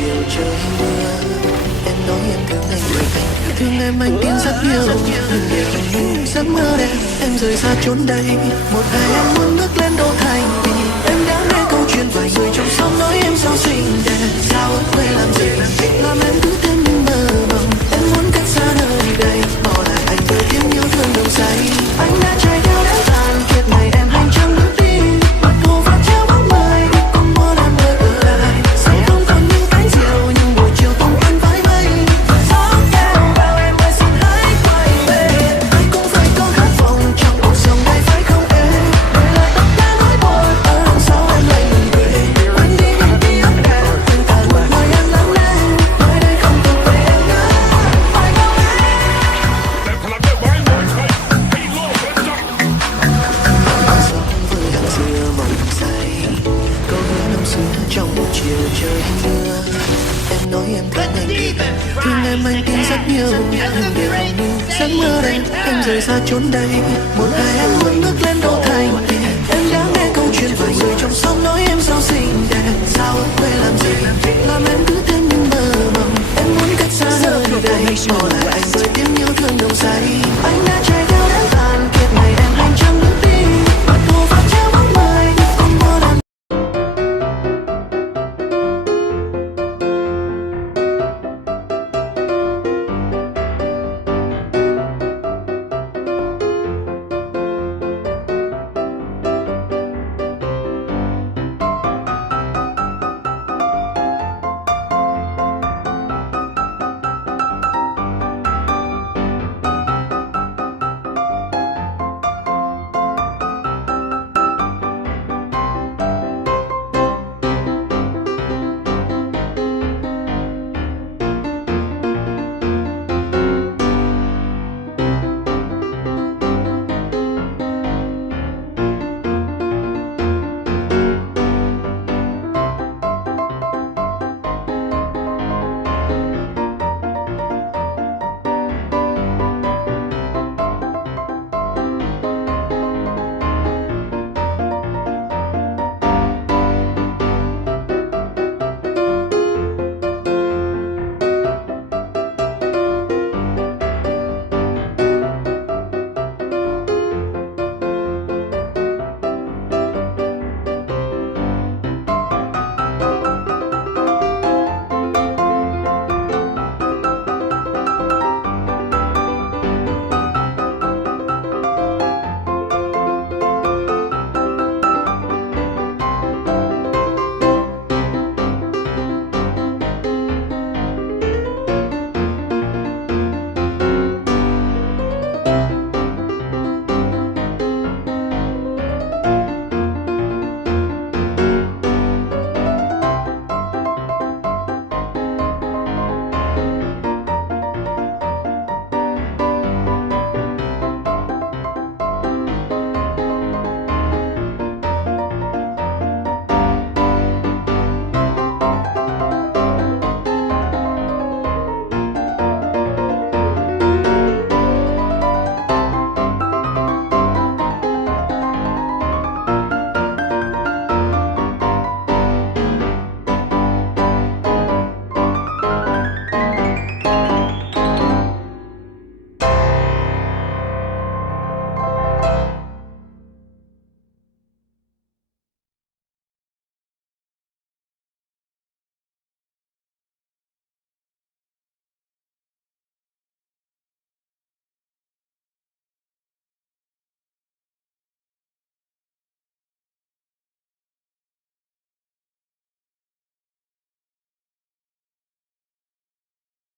chiều trời mưa. Em nói em thương anh rồi thương em anh tin rất nhiều. Nhưng giấc mơ đen em rời xa chốn đây. Một ngày em muốn bước lên đô thành vì em đã nghe câu chuyện vài người trong xóm nói em sao xinh đẹp. Sao ở quê làm gì làm em cứ thêm những mơ mộng. Em muốn cách xa nơi đây bỏ lại anh với tiếng yêu thương nồng say. Anh đã chạy theo đến tàn kiệt ngày em hành trang bước đi. Mặt hồ và treo bóng mây cùng muốn em mơ ở lại. Sẽ không còn những cánh diều nhưng buổi chiều tung anh với mây. Gió kéo vào em ơi xin hãy quay về. Ai cũng phải có khát vọng trong cuộc sống này phải không em? Để lại tất cả nỗi buồn ở đằng sau em lại mỉm cười. Quên đi những ký ức đẹp từng cả một ngày em lắng nghe. Nơi đây không thuộc về em nữa. Phải không em? Với hàng xưa vòng say câu hứa năm xưa trong một chiều trời mưa. Em nói em thương anh tin rất nhiều. Nhưng điều như giấc mơ đen em rời xa chốn đây. Một ngày em muốn bước lên đô thành vì em đã nghe câu chuyện vài người trong xóm nói em sao xinh đẹp. Sao ở quê làm gì làm em cứ thêm những mơ mộng. Em muốn cách xa nơi đây bỏ lại anh với tiếng yêu thương nồng say. Anh đã